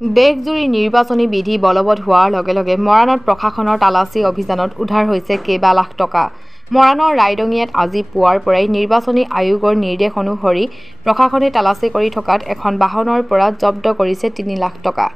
দেশজুৰি নিৰ্বাচনী বিধি বলবৎ হোৱাৰ লগে লগে মৰাণত প্ৰশাসনৰ তালাচী অভিযানত উদ্ধাৰ হৈছে কেইবা লাখ টকা। মৰাণৰ ৰাইডঙিয়াত আজি পুৱাৰ পৰাই নিৰ্বাচনী আয়োগৰ নিৰ্দেশ অনুসৰি প্ৰশাসনে তালাচী কৰি থকাত এখন বাহনৰ পৰা জব্দ কৰিছে ৩ লাখ টকা।